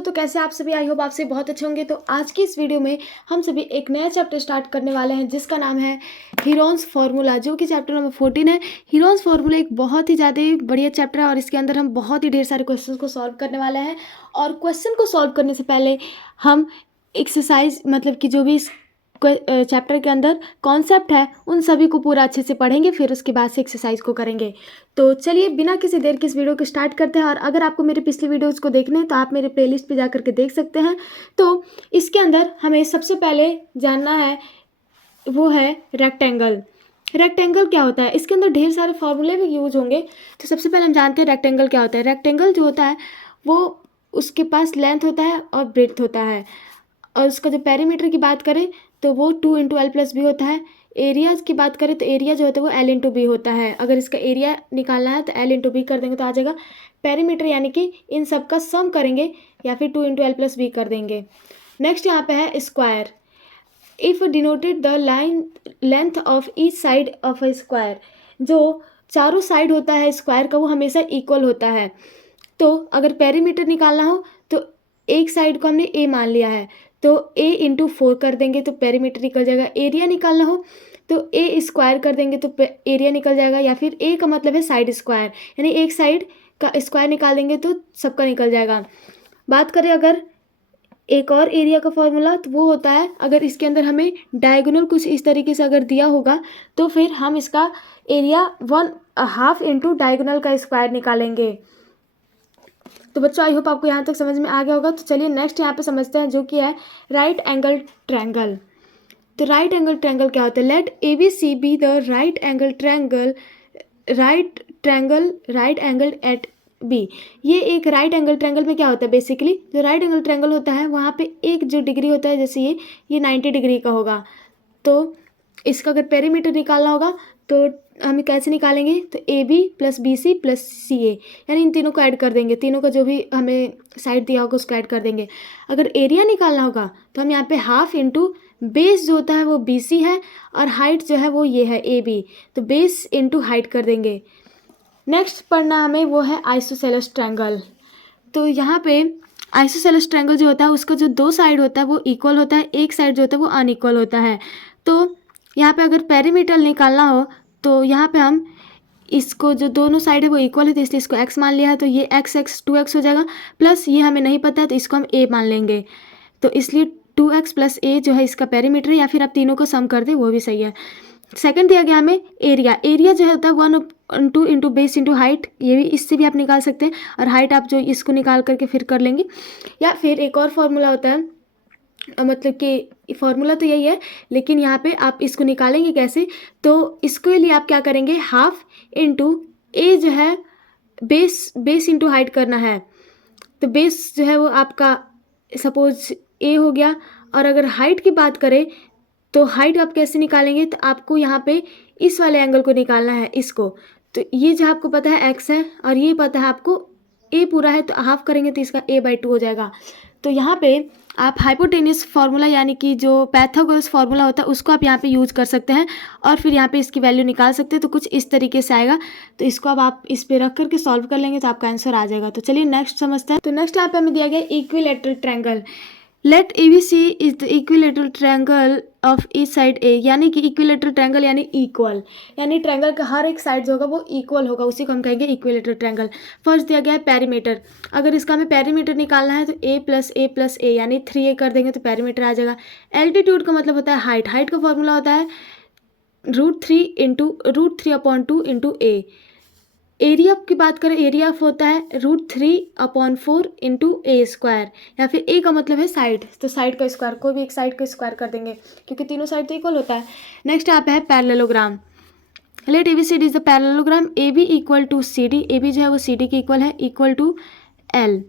तो कैसे आप सभी, आई होप आप सभी बहुत अच्छे होंगे। तो आज की इस वीडियो में हम सभी एक नया चैप्टर स्टार्ट करने वाले हैं जिसका नाम है हीरोन्स फार्मूला, जो कि चैप्टर नंबर 14 है। हीरोन्स फार्मूला एक बहुत ही ज़्यादा बढ़िया चैप्टर है और इसके अंदर हम बहुत ही ढेर सारे क्वेश्चन को सॉल्व करने वाले हैं। और क्वेश्चन को सॉल्व करने से पहले हम एक्सरसाइज मतलब कि जो भी इस चैप्टर के अंदर कॉन्सेप्ट है उन सभी को पूरा अच्छे से पढ़ेंगे, फिर उसके बाद से एक्सरसाइज को करेंगे। तो चलिए बिना किसी देर के इस वीडियो को स्टार्ट करते हैं। और अगर आपको मेरे पिछले वीडियोज़ को देखने हैं तो आप मेरे प्लेलिस्ट पे जा करके देख सकते हैं। तो इसके अंदर हमें सबसे पहले जानना है वो है रेक्टेंगल। रेक्टेंगल क्या होता है, इसके अंदर ढेर सारे फॉर्मूले भी यूज होंगे। तो सबसे पहले हम जानते हैं रेक्टेंगल क्या होता है। रेक्टेंगल जो होता है वो उसके पास लेंथ होता है और ब्रेड्थ होता है, और उसका जो पेरीमीटर की बात करें तो वो 2 × L + B होता है। एरिया की बात करें तो एरिया जो होता है वो L × B होता है। अगर इसका एरिया निकालना है तो L × B कर देंगे तो आ जाएगा। पेरीमीटर यानी कि इन सब का सम करेंगे या फिर 2 × L + B कर देंगे। नेक्स्ट यहाँ पे है square. If denoted the line length of each side of a square, जो चारों साइड होता है स्क्वायर का वो हमेशा इक्वल होता है। तो अगर पेरीमीटर निकालना हो तो एक साइड को हमने ए मान लिया है तो a × 4 कर देंगे तो पेरीमीटर निकल जाएगा। एरिया निकालना हो तो a स्क्वायर कर देंगे तो एरिया निकल जाएगा, या फिर a का मतलब है साइड स्क्वायर, यानी एक साइड का स्क्वायर निकाल देंगे तो सबका निकल जाएगा। बात करें अगर एक और एरिया का फॉर्मूला तो वो होता है, अगर इसके अंदर हमें डायगोनल कुछ इस तरीके से अगर दिया होगा तो फिर हम इसका एरिया 1/2 × डायगोनल का स्क्वायर निकालेंगे। तो बच्चों आई होप आपको यहाँ तक समझ में आ गया होगा। तो चलिए नेक्स्ट यहाँ पे समझते हैं जो कि है राइट एंगल ट्रायंगल। तो राइट एंगल ट्रायंगल क्या होता है। Let ABC be the right angle triangle right angle at B. ये एक राइट एंगल ट्रायंगल में क्या होता है, बेसिकली जो राइट एंगल ट्रायंगल होता है वहाँ पे एक जो डिग्री होता है, जैसे ये 90 डिग्री का होगा। तो इसका अगर पेरीमीटर निकालना होगा तो हम कैसे निकालेंगे, तो AB + BC + CA, यानी इन तीनों को ऐड कर देंगे। तीनों का जो भी हमें साइड दिया होगा उसको ऐड कर देंगे। अगर एरिया निकालना होगा तो हम यहाँ पे 1/2 × बेस जो होता है वो BC है और हाइट जो है वो ये है AB, तो बेस × हाइट कर देंगे। नेक्स्ट पढ़ना हमें वो है आइसोसेलेस ट्रायंगल। तो यहाँ पे आइसोसेलेस ट्रायंगल जो होता है उसका जो दो साइड होता है वो इक्वल होता है, एक साइड जो होता है वो अनइक्वल होता है। तो यहाँ पे अगर पेरीमीटर निकालना हो तो यहाँ पे हम इसको जो दोनों साइड है वो इक्वल है तो इसलिए इसको x मान लिया है, तो ये x 2x हो जाएगा, प्लस ये हमें नहीं पता है तो इसको हम a मान लेंगे। तो इसलिए 2x + a जो है इसका पेरीमीटर, या फिर आप तीनों को सम कर दें वो भी सही है। सेकंड दिया गया हमें एरिया। एरिया जो होता है 1/2 × बेस × हाइट, ये भी इससे भी आप निकाल सकते हैं, और हाइट आप जो इसको निकाल करके फिर कर लेंगे। या फिर एक और फॉर्मूला होता है, मतलब कि फॉर्मूला तो यही है लेकिन यहाँ पे आप इसको निकालेंगे कैसे, तो इसके लिए आप क्या करेंगे, 1/2 × a जो है बेस × हाइट करना है। तो बेस जो है वो आपका सपोज a हो गया, और अगर हाइट की बात करें तो हाइट आप कैसे निकालेंगे, तो आपको यहाँ पे इस वाले एंगल को निकालना है, इसको। तो ये जो आपको पता है x है और ये पता है आपको a पूरा है, तो हाफ करेंगे तो इसका a/2 हो जाएगा। तो यहाँ पे आप हाइपोटेन्यूस फार्मूला यानी कि जो पैथागोरस फार्मूला होता है उसको आप यहाँ पे यूज कर सकते हैं और फिर यहाँ पे इसकी वैल्यू निकाल सकते हैं। तो कुछ इस तरीके से आएगा, तो इसको अब आप इस पे रख करके सॉल्व कर लेंगे तो आपका आंसर आ जाएगा। तो चलिए नेक्स्ट समझते हैं। तो नेक्स्ट यहाँ पे हमें दिया गया equilateral triangle. Let ABC is the equilateral triangle of each side A, यानी कि इक्विलैटरल ट्रायंगल यानी इक्वल, यानी ट्रायंगल का हर एक साइड जो होगा वो इक्वल होगा, उसी को हम कहेंगे इक्विलैटरल ट्रायंगल। फर्स्ट दिया गया है पेरीमीटर। अगर इसका हमें पेरीमीटर निकालना है तो A + A यानी 3A कर देंगे तो पेरीमीटर आ जाएगा। एल्टीट्यूड का मतलब होता है हाइट। हाइट का फॉर्मूला होता है √3/2 × A। एरिया की बात करें, एरिया होता है √3/4 × A², या फिर a का मतलब है साइड, तो साइड का स्क्वायर, कोई भी एक साइड का स्क्वायर कर देंगे क्योंकि तीनों साइड तो इक्वल होता है। नेक्स्ट यहाँ पे है parallelogram. Let ABCD is the parallelogram. AB = CD, AB जो है वो CD के इक्वल है, = L।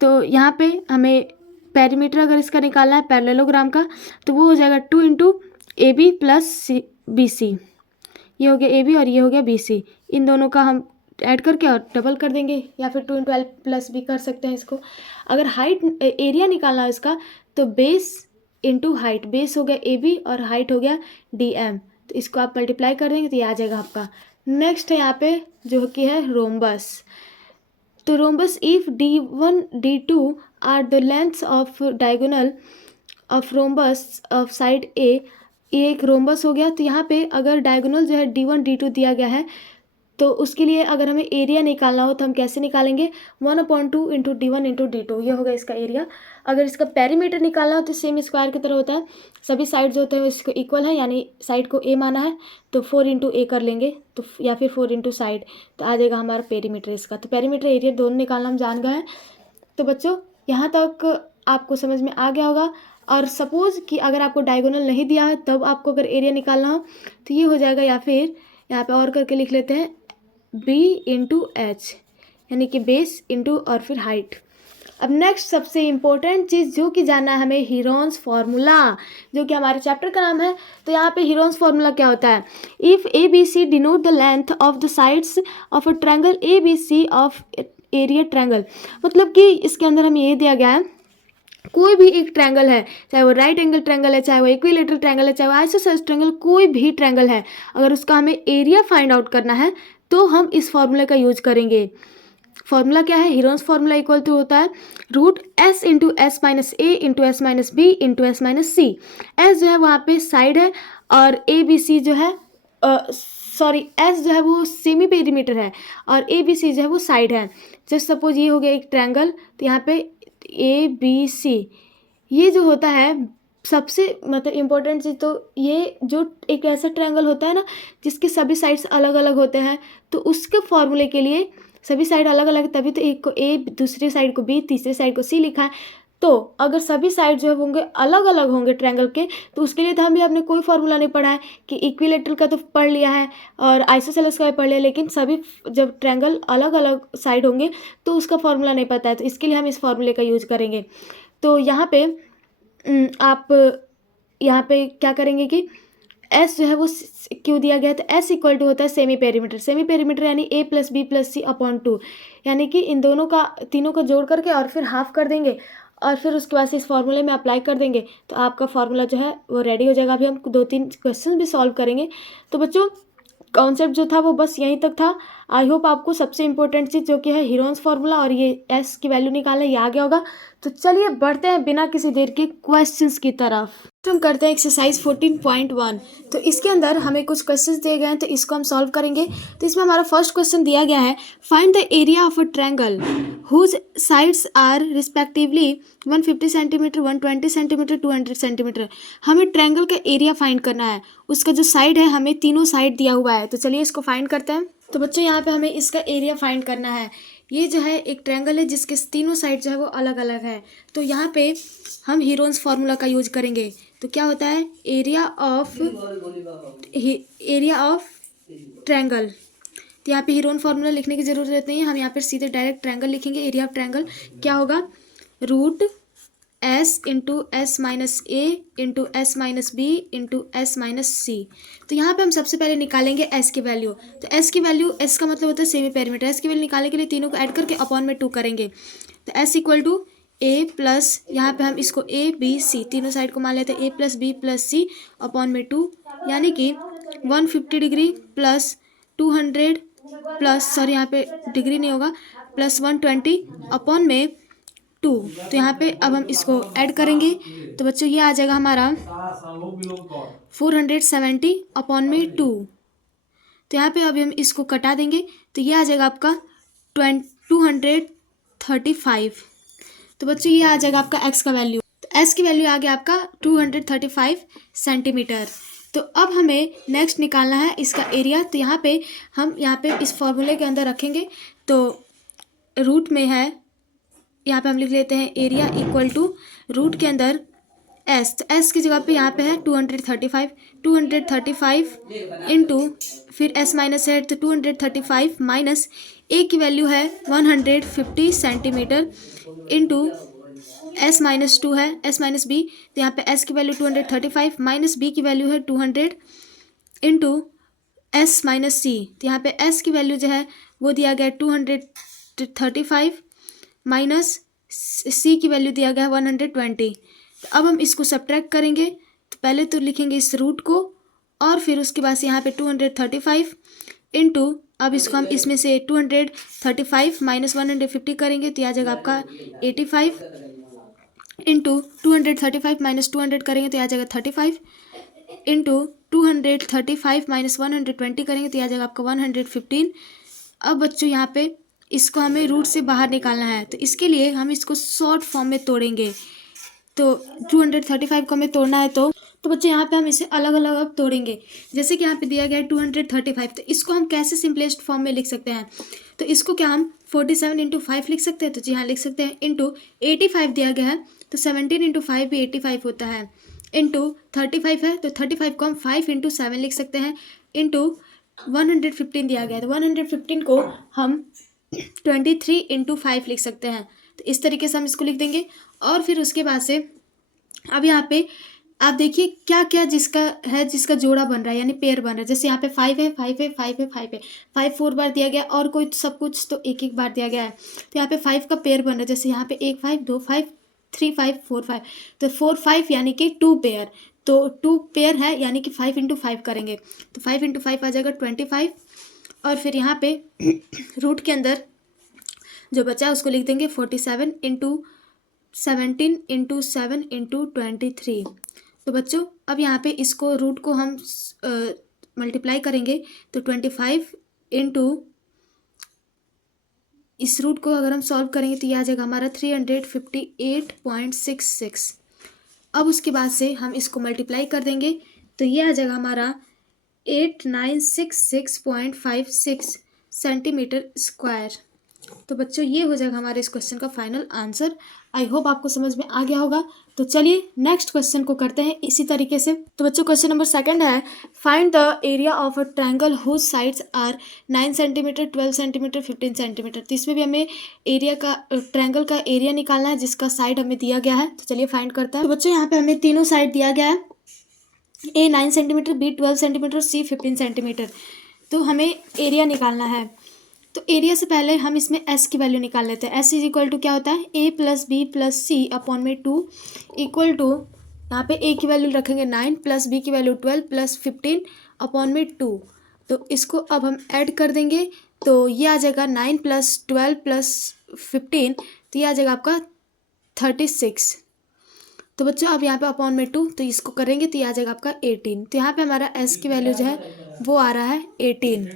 तो यहाँ पे हमें पेरीमीटर अगर इसका निकालना है पैरेललोग्राम का तो वो हो जाएगा 2 × AB + BC। ये हो गया AB और ये हो गया BC, इन दोनों का हम ऐड करके और डबल कर देंगे, या फिर 2 × L + B कर सकते हैं इसको। अगर हाइट एरिया निकालना है इसका तो बेस × हाइट, बेस हो गया AB और हाइट हो गया DM, तो इसको आप मल्टीप्लाई कर देंगे तो ये आ जाएगा आपका। नेक्स्ट है यहाँ पे जो कि है रोम्बस। तो rhombus if D1 D2 are the lengths of diagonal of rhombus of side A, ये एक रोम्बस हो गया। तो यहाँ पे अगर डायगोनल जो है D1 D2 दिया गया है तो उसके लिए अगर हमें एरिया निकालना हो तो हम कैसे निकालेंगे, 1/2 इंटू D1 इंटू D2, ये होगा इसका एरिया। अगर इसका पेरीमीटर निकालना हो तो सेम स्क्वायर की तरह होता है, सभी साइड जो होते हैं इसको इक्वल है, यानी साइड को ए माना है तो 4 इंटू ए कर लेंगे, तो या फिर 4 इंटू साइड, तो आ जाएगा हमारा पेरीमीटर इसका। तो पेरीमीटर एरिया दोनों निकालना हम जान गए हैं। तो बच्चों यहाँ तक आपको समझ में आ गया होगा। और सपोज़ कि अगर आपको डायगोनल नहीं दिया है तब आपको अगर एरिया निकालना हो तो ये हो जाएगा, या फिर यहाँ पे और करके लिख लेते हैं B इंटू एच, यानी कि बेस इंटू और फिर हाइट। अब नेक्स्ट सबसे इम्पोर्टेंट चीज़ जो कि जानना है हमें, हीरोन्स फार्मूला, जो कि हमारे चैप्टर का नाम है। तो यहाँ पे हीरोन्स फार्मूला क्या होता है, if A B C denote the length of the sides of a triangle A B C of area triangle, मतलब कि इसके अंदर हमें ये दिया गया है कोई भी एक ट्रायंगल है, चाहे वो राइट एंगल ट्रायंगल है, चाहे वो इक्विलेटरल ट्रायंगल है, चाहे वो आइसोसेलेस ट्रायंगल, कोई भी ट्रायंगल है, अगर उसका हमें एरिया फाइंड आउट करना है तो हम इस फॉर्मूले का यूज करेंगे। फॉर्मूला क्या है, हीरोन्स फार्मूला इक्वल टू होता है root S into S minus A into S minus B into S minus C. S जो है वहाँ पे साइड है और ए बी सी जो है सॉरी एस जो है वो सेमी पेरीमीटर है और ए बी सी जो है वो साइड है। जस्ट सपोज ये हो गया एक ट्रायंगल, तो यहाँ पे ए बी सी ये जो होता है सबसे मतलब इम्पोर्टेंट चीज़, तो ये जो एक ऐसा ट्रायंगल होता है ना जिसके सभी साइड्स अलग अलग होते हैं, तो उसके फॉर्मूले के लिए सभी साइड अलग अलग, तभी तो एक को ए दूसरी साइड को बी तीसरी साइड को सी लिखा है। तो अगर सभी साइड जो है होंगे अलग अलग होंगे ट्रायंगल के, तो उसके लिए तो हम भी आपने कोई फार्मूला नहीं पढ़ा है कि इक्विलेटरल का तो पढ़ लिया है और आइसोसेलेस का भी पढ़ लिया, लेकिन सभी जब ट्रायंगल अलग अलग साइड होंगे तो उसका फार्मूला नहीं पता है, तो इसके लिए हम इस फार्मूले का यूज करेंगे। तो यहाँ पे आप यहाँ पे क्या करेंगे कि एस जो है वो क्यों दिया गया है, तो एस इक्वल टू होता है सेमी पेरीमीटर। सेमी पेरीमीटर यानी ए plus B plus c upon 2, यानी कि इन दोनों का तीनों को जोड़ करके और फिर हाफ कर देंगे और फिर उसके बाद से इस फॉर्मूले में अप्लाई कर देंगे तो आपका फार्मूला जो है वो रेडी हो जाएगा। अभी हम 2-3 क्वेश्चन भी सॉल्व करेंगे। तो बच्चों कॉन्सेप्ट जो था वो बस यहीं तक था। आई होप आपको सबसे इंपॉर्टेंट चीज़ जो कि है हीरोन्स फार्मूला और ये एस की वैल्यू निकालना ये आ गया होगा। तो चलिए बढ़ते हैं बिना किसी देर के क्वेश्चंस की तरफ। तो हम करते हैं एक्सरसाइज 14.1। तो इसके अंदर हमें कुछ क्वेश्चंस दिए गए हैं तो इसको हम सॉल्व करेंगे। तो इसमें हमारा फर्स्ट क्वेश्चन दिया गया है, find the area of a triangle whose sides are respectively 150 centimetre 120 centimetre 200 centimetre. हमें ट्रायंगल का एरिया फाइंड करना है, उसका जो साइड है हमें तीनों साइड दिया हुआ है। तो चलिए इसको फाइंड करते हैं। तो बच्चों यहाँ पे हमें इसका एरिया फाइंड करना है। ये जो है एक ट्रायंगल है जिसके तीनों साइड जो है वो अलग अलग है। तो यहाँ पे हम हीरोन्स फार्मूला का यूज करेंगे। तो क्या होता है, एरिया ऑफ ट्रायंगल। तो यहाँ पे हीरोन फार्मूला लिखने की ज़रूरत नहीं है, हम यहाँ पे सीधे डायरेक्ट ट्रायंगल लिखेंगे। एरिया ऑफ ट्रायंगल क्या होगा, root S into S minus A into S minus B into S minus C. तो यहाँ पे हम सबसे पहले निकालेंगे एस की वैल्यू। तो एस की वैल्यू, एस का मतलब होता है सेमी पेरीमीटर, एस की वैल्यू निकालने के लिए तीनों को ऐड करके अपॉन में 2 करेंगे। तो s equal to a plus, यहाँ पे हम इसको ए बी सी तीनों साइड को मान लेते हैं, ए plus B plus c upon में 2, यानी कि 150 डिग्री प्लस 200 प्लस सॉरी यहाँ पे डिग्री नहीं होगा, प्लस 120 अपॉन में 2। तो यहाँ पे अब हम इसको ऐड करेंगे तो बच्चों ये आ जाएगा हमारा 470 अपॉन में 2। तो यहाँ पे अभी हम इसको कटा देंगे तो ये आ जाएगा आपका 235। तो बच्चों ये आ जाएगा आपका एक्स का वैल्यू। तो एक्स की वैल्यू आ गया आपका 235 सेंटीमीटर। तो अब हमें नेक्स्ट निकालना है इसका एरिया। तो यहाँ पे हम इस फॉर्मूले के अंदर रखेंगे। तो रूट में है, यहाँ पे हम लिख लेते हैं एरिया इक्वल टू रूट के अंदर एस। तो एस की जगह पे यहाँ पे है 235 इंटू फिर एस माइनस है तो 235 माइनस ए की वैल्यू है 150 सेंटीमीटर इंटू एस माइनस 2 है, एस माइनस बी। तो यहाँ पे एस की वैल्यू 235 माइनस बी की वैल्यू है 200 इंटू एस माइनस सी। तो यहाँ पे एस की वैल्यू जो है वो दिया गया 235 माइनस सी की वैल्यू दिया गया है 120। तो अब हम इसको सब्ट्रैक्ट करेंगे। तो पहले तो लिखेंगे इस रूट को और फिर उसके बाद से यहाँ पे 235 इंटू अब इसको हम इसमें से 235 माइनस 150 करेंगे तो आ जाएगा आपका 85 इंटू 235 माइनस 200 करेंगे तो आ जाएगा 35 इंटू 235 माइनस 120 करेंगे तो आ जाएगा आपका 115। अब बच्चों यहाँ पे इसको हमें रूट से बाहर निकालना है, तो इसके लिए हम इसको शॉर्ट फॉर्म में तोड़ेंगे। तो 235 को हमें तोड़ना है तो बच्चे यहाँ पे हम इसे अलग अलग अब तोड़ेंगे। जैसे कि यहाँ पे दिया गया है 235, तो इसको हम कैसे सिंपलेस्ट फॉर्म में लिख सकते हैं, तो इसको क्या हम 47 इंटू 5 लिख सकते हैं, तो जी हाँ लिख सकते हैं। इंटू 85 दिया गया है तो 17 इंटू 5 भी 85 होता है। इंटू 35 है तो 35 को हम 5 इंटू 7 लिख सकते हैं। इंटू 115 दिया गया है तो 115 को हम 23 इंटू 5 लिख सकते हैं। तो इस तरीके से हम इसको लिख देंगे। और फिर उसके बाद से अब यहाँ पे आप देखिए क्या क्या जिसका जोड़ा बन रहा है, यानी पेयर बन रहा है। जैसे यहाँ पे 5 है, 5 है, 5 है, 5 है, 5 4 बार दिया गया, और कोई सब कुछ तो एक एक बार दिया गया है। तो यहाँ पे 5 का पेयर बन रहा है। जैसे यहाँ पे 1 5 2 5 3 5 4 5, तो 4 5 यानी कि 2 पेयर, तो 2 पेयर है यानी कि 5 इंटू 5 करेंगे तो 5 इंटू 5 आ जाएगा 25। और फिर यहाँ पे रूट के अंदर जो बचा है उसको लिख देंगे 47 इंटू 17 इंटू 7 इंटू 23। तो बच्चों अब यहाँ पे इसको रूट को हम मल्टीप्लाई करेंगे तो 25 इंटू इस रूट को अगर हम सॉल्व करेंगे तो ये आ जाएगा हमारा 358.66। अब उसके बाद से हम इसको मल्टीप्लाई कर देंगे तो ये आ जाएगा हमारा 8966.56 सेंटीमीटर स्क्वायर। तो बच्चों ये हो जाएगा हमारे इस क्वेश्चन का फाइनल आंसर। आई होप आपको समझ में आ गया होगा। तो चलिए नेक्स्ट क्वेश्चन को करते हैं इसी तरीके से। तो बच्चों क्वेश्चन नंबर 2 है, find the area of a triangle whose sides are 9 centimetre 12 centimetre 15 centimetre. तो इसमें भी हमें एरिया का ट्रायंगल का एरिया निकालना है जिसका साइड हमें दिया गया है। तो चलिए फाइंड करते हैं। तो बच्चों यहाँ पे हमें तीनों साइड दिया गया है, ए 9 सेंटीमीटर, बी 12 सेंटीमीटर, सी 15 सेंटीमीटर। तो हमें एरिया निकालना है। तो एरिया से पहले हम इसमें एस की वैल्यू निकाल लेते हैं। एस इज इक्वल टू क्या होता है, ए plus B plus c upon में 2 इक्वल टू, यहाँ पे ए की वैल्यू रखेंगे 9 प्लस बी की वैल्यू 12 प्लस 15 अपॉन में 2। तो इसको अब हम ऐड कर देंगे तो ये आ जाएगा 9 प्लस 12 प्लस 15, तो ये आ जाएगा आपका 36। तो बच्चों अब यहाँ पे अपॉन में 2, तो इसको करेंगे तो ये आ जाएगा आपका 18। तो यहाँ पे हमारा एस की वैल्यू जो है वो आ रहा है 18।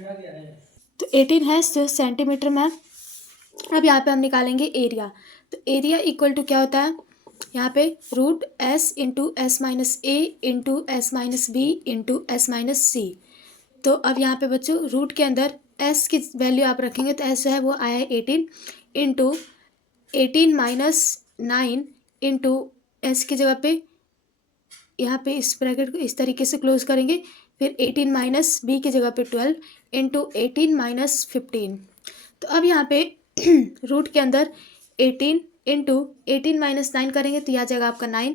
तो 18 है सेंटीमीटर में। अब यहाँ पे हम निकालेंगे एरिया। तो एरिया इक्वल टू क्या होता है, यहाँ पे root S into S minus A into S minus B into S minus C. तो अब यहाँ पे बच्चों रूट के अंदर एस की वैल्यू आप रखेंगे तो एस है वो आया है 18 इंटू 18 माइनस 9 इंटू एस की जगह पे यहाँ पे इस ब्रैकेट को इस तरीके से क्लोज करेंगे, फिर 18 माइनस बी की जगह पे 12 इंटू 18 माइनस 15। तो अब यहाँ पे रूट के अंदर 18 इंटू 18 माइनस 9 करेंगे तो यह आ जाएगा आपका 9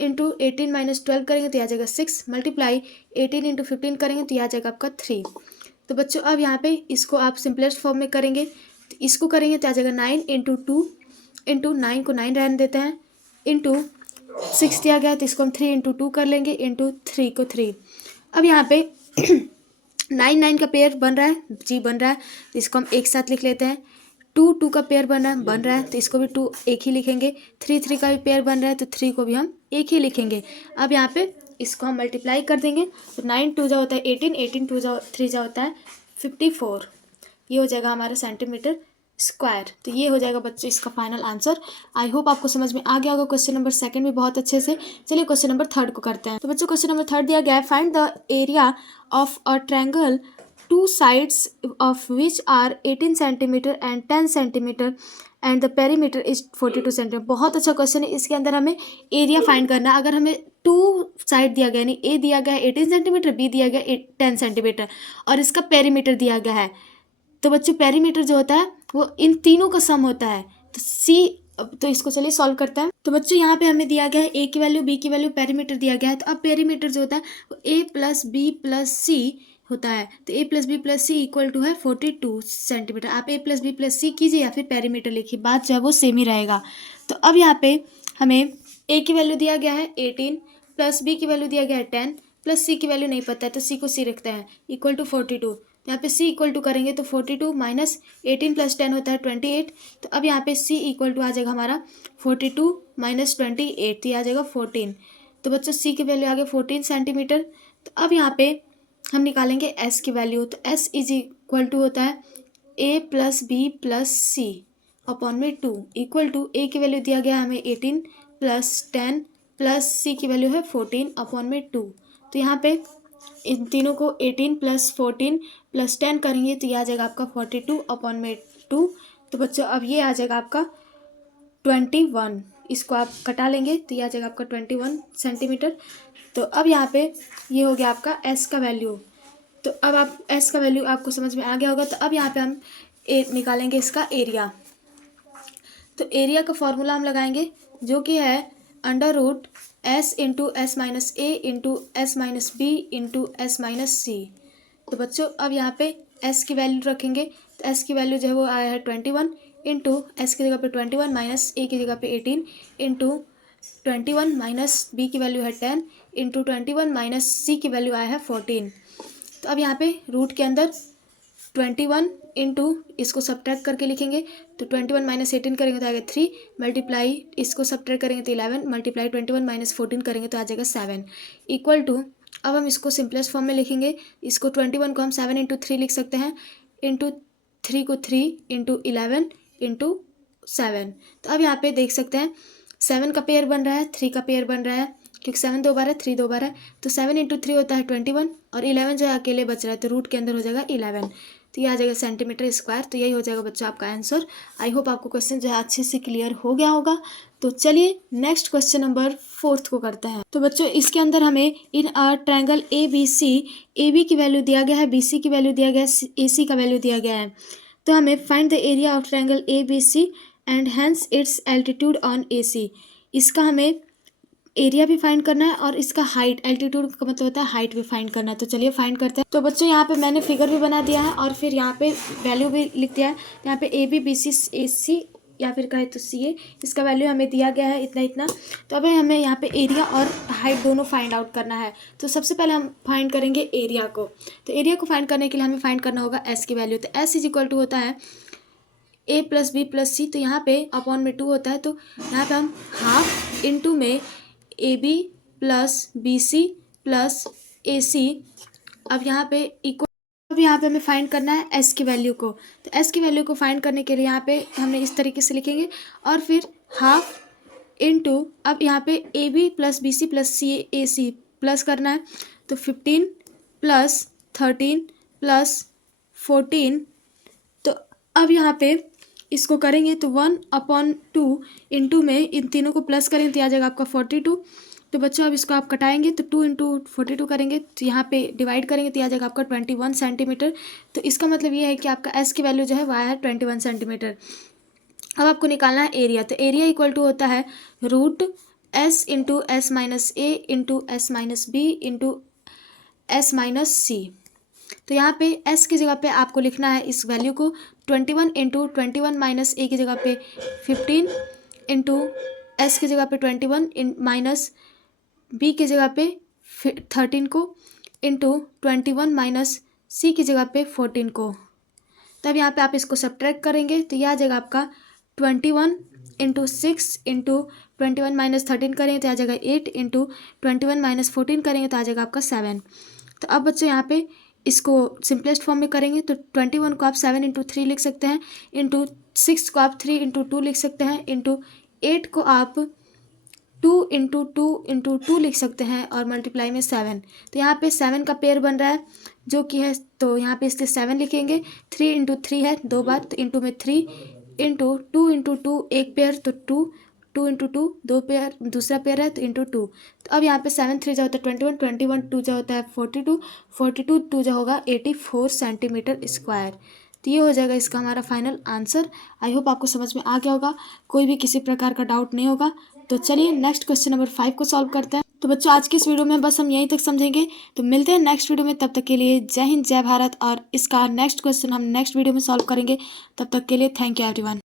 इंटू 18 माइनस 12 करेंगे तो यह आ जाएगा 6 मल्टीप्लाई 18 इंटू 15 करेंगे तो यह आ जाएगा आपका 3। तो बच्चों अब यहाँ पे इसको आप सिंपलेस्ट फॉर्म में करेंगे तो इसको करेंगे तो आ जाएगा 9 इंटू 2 इंटू 9 को 9 रहने देते हैं इंटू 6 दिया गया तो इसको हम 3 इंटू 2 कर लेंगे इंटू 3 को 3। अब यहाँ पे 9 9 का पेयर बन रहा है, जी बन रहा है, तो इसको हम एक साथ लिख लेते हैं। 2 2 का पेयर बन रहा है तो इसको भी 2 एक ही लिखेंगे। 3 3 का भी पेयर बन रहा है तो 3 को भी हम एक ही लिखेंगे। अब यहाँ पे इसको हम मल्टीप्लाई कर देंगे तो 9 2 जा होता है 18, 18 2 जा 3 जा होता है 54। ये हो जाएगा हमारा सेंटीमीटर स्क्वायर। तो ये हो जाएगा बच्चों इसका फाइनल आंसर। आई होप आपको समझ में आ गया होगा क्वेश्चन नंबर 2 भी बहुत अच्छे से। चलिए क्वेश्चन नंबर 3 को करते हैं। तो बच्चों क्वेश्चन नंबर 3 दिया गया है, find the area of a triangle 2 sides of which are 18 centimetre and 10 centimetre and the perimeter is 42 centimetre. बहुत अच्छा क्वेश्चन है। इसके अंदर हमें एरिया फाइंड करना है। अगर हमें 2 साइड दिया गया यानी ए दिया गया है 18 सेंटीमीटर, बी दिया गया 10 सेंटीमीटर और इसका पेरीमीटर दिया गया है, तो बच्चों पेरीमीटर जो होता है वो इन तीनों का सम होता है। तो सी, तो इसको चलिए सॉल्व करते हैं। तो बच्चों यहाँ पे हमें दिया गया है ए की वैल्यू, बी की वैल्यू, पेरीमीटर दिया गया है। तो अब पेरीमीटर जो होता है वो A plus B plus C होता है। तो A plus B plus C equal to है 42 सेंटीमीटर। आप A plus B plus C कीजिए या फिर पेरीमीटर लिखिए, बात जो है वो सेम ही रहेगा। तो अब यहाँ पे हमें ए की वैल्यू दिया गया है 18 प्लस बी की वैल्यू दिया गया है 10 प्लस सी की वैल्यू नहीं पता है तो सी को सी रखते हैं इक्वल टू 42। तो यहाँ पे c इक्वल टू करेंगे तो 42 माइनस 18 प्लस 10 होता है 28। तो अब यहाँ पे c इक्वल टू आ जाएगा हमारा 42 माइनस 28, तो ये आ जाएगा 14। तो बच्चों c की वैल्यू आ गई 14 सेंटीमीटर। तो अब यहाँ पे हम निकालेंगे s की वैल्यू। तो s इज इक्वल टू होता है a plus B plus c upon में 2 इक्वल टू a की वैल्यू दिया गया हमें 18 प्लस 10 प्लस c की वैल्यू है 14 अपॉन में 2। तो यहाँ पे इन तीनों को 18 प्लस 14 प्लस 10 करेंगे तो ये आ जाएगा आपका 42 अपॉन में 2। तो बच्चों अब ये आ जाएगा आपका 21, इसको आप कटा लेंगे तो ये आ जाएगा आपका 21 सेंटीमीटर। तो अब यहाँ पे ये हो गया आपका s का वैल्यू। तो अब आप s का वैल्यू आपको समझ में आ गया होगा। तो अब यहाँ पे हम निकालेंगे इसका एरिया। तो एरिया का फॉर्मूला हम लगाएंगे जो कि है under root s into S minus A into S minus B into S minus C. तो बच्चों अब यहाँ पे s की वैल्यू रखेंगे। तो s की वैल्यू जो है वो आया है 21 इंटू एस की जगह पे 21 माइनस ए की जगह पे 18 इंटू 21 माइनस बी की वैल्यू है 10 इंटू 21 माइनस सी की वैल्यू आया है 14। तो अब यहाँ पे रूट के अंदर 21 इंटू इसको सब्ट्रैक्ट करके लिखेंगे। तो 21 माइनस 18 करेंगे तो आएगा 3 मल्टीप्लाई इसको सब्ट्रैक्ट करेंगे तो 11 मल्टीप्लाई 21 माइनस 14 करेंगे तो आ जाएगा 7 इक्वल टू। अब हम इसको सिंपलेस्ट फॉर्म में लिखेंगे। इसको 21 को हम 7 इंटू 3 लिख सकते हैं, इंटू 3 को 3 इंटू 11 इंटू 7। तो अब यहाँ पे देख सकते हैं 7 का पेयर बन रहा है, 3 का पेयर बन रहा है, क्योंकि 7 दो बार है 3 दो बार है। तो 7 इंटू 3 होता है 21 और 11 जो है अकेले बच रहा है तो रूट के अंदर हो जाएगा 11। तो ये आ जाएगा सेंटीमीटर स्क्वायर। तो यही हो जाएगा बच्चों आपका आंसर। आई होप आपको क्वेश्चन जो है अच्छे से क्लियर हो गया होगा। तो चलिए नेक्स्ट क्वेश्चन नंबर 4 को करते हैं। तो बच्चों इसके अंदर हमें in triangle A B C, A B की वैल्यू दिया गया है, बी सी की वैल्यू दिया गया है, ए सी का वैल्यू दिया गया है। तो हमें find the area of triangle A B C and hence its altitude on A C. इसका हमें एरिया भी फाइंड करना है और इसका हाइट, एल्टीट्यूड का मतलब होता है हाइट भी फाइंड करना है। तो चलिए फाइंड करते हैं। तो बच्चों यहाँ पे मैंने फिगर भी बना दिया है और फिर यहाँ पे वैल्यू भी लिख दिया है। यहाँ पे A B B C A सी या फिर कहे तो सी ए, इसका वैल्यू हमें दिया गया है इतना इतना। तो अब हमें यहाँ पे एरिया और हाइट दोनों फाइंड आउट करना है। तो सबसे पहले हम फाइंड करेंगे एरिया को। तो एरिया को फाइंड करने के लिए हमें फाइंड करना होगा एस की वैल्यू। तो एस इज इक्वल टू होता है ए प्लस बी प्लस सी। तो यहाँ पे अपॉन में 2 होता है। तो यहाँ पे हम हाफ इंटू में A B plus B C plus A C. अब यहाँ पे इक्वल, अब यहाँ पे हमें फाइंड करना है एस की वैल्यू को। तो एस की वैल्यू को फाइंड करने के लिए यहाँ पे हमने इस तरीके से लिखेंगे और फिर हाफ इंटू, अब यहाँ पे A B plus B C plus C A C plus करना है। तो 15 प्लस 13 प्लस 14। तो अब यहाँ पे इसको करेंगे तो 1/2 इंटू में इन तीनों को प्लस करेंगे तो आ जाएगा आपका 42। तो बच्चों अब इसको आप कटाएंगे तो 2 इंटू 42 करेंगे तो यहाँ पे डिवाइड करेंगे तो आ जाएगा आपका 21 सेंटीमीटर। तो इसका मतलब ये है कि आपका एस की वैल्यू जो है वह है 21 सेंटीमीटर। अब आपको निकालना है एरिया। तो एरिया इक्वल टू होता है root S into S minus A into S minus B into S minus C. तो यहाँ पे s की जगह पे आपको लिखना है इस वैल्यू को 21 इंटू 21 माइनस ए की जगह पे 15 इंटू एस की जगह पे 21 माइनस बी की जगह पे 13 को इंटू 21 माइनस सी की जगह पे 14 को। तब यहाँ पे आप इसको सब्ट्रैक्ट करेंगे तो यह आ जाएगा आपका 21 इंटू 6 इंटू 21 माइनस 13 करेंगे तो आ जाएगा 8 इंटू 21 माइनस 14 करेंगे तो आ जाएगा आपका 7। तो अब बच्चों यहाँ पे इसको सिंपलेस्ट फॉर्म में करेंगे तो 21 को आप 7 इंटू 3 लिख सकते हैं, इंटू 6 को आप 3 इंटू 2 लिख सकते हैं, इंटू 8 को आप 2 इंटू 2 इंटू 2 लिख सकते हैं और मल्टीप्लाई में 7। तो यहाँ पे 7 का पेयर बन रहा है जो कि है, तो यहाँ पे इसलिए 7 लिखेंगे। 3 इंटू 3 है 2 बार, तो इंटू में 3 इंटू 2 इंटू 2 एक पेयर तो 2, 2 इंटू 2 दो पेयर दूसरा पेयर है तो इंटू 2। तो अब यहाँ पे 7 3 जो होता है 21, 21 2 जो होता है 42, 42 2 जो होगा 84 सेंटीमीटर स्क्वायर। तो ये हो जाएगा इसका हमारा फाइनल आंसर। आई होप आपको समझ में आ गया होगा, कोई भी किसी प्रकार का डाउट नहीं होगा। तो चलिए नेक्स्ट क्वेश्चन नंबर 5 को सॉल्व करते हैं। तो बच्चों आज की इस वीडियो में बस हम यहीं तक समझेंगे। तो मिलते हैं नेक्स्ट वीडियो में, तब तक के लिए जय हिंद जय भारत। और इसका नेक्स्ट क्वेश्चन हम नेक्स्ट वीडियो में सॉल्व करेंगे। तब तक के लिए थैंक यू एवरीवन।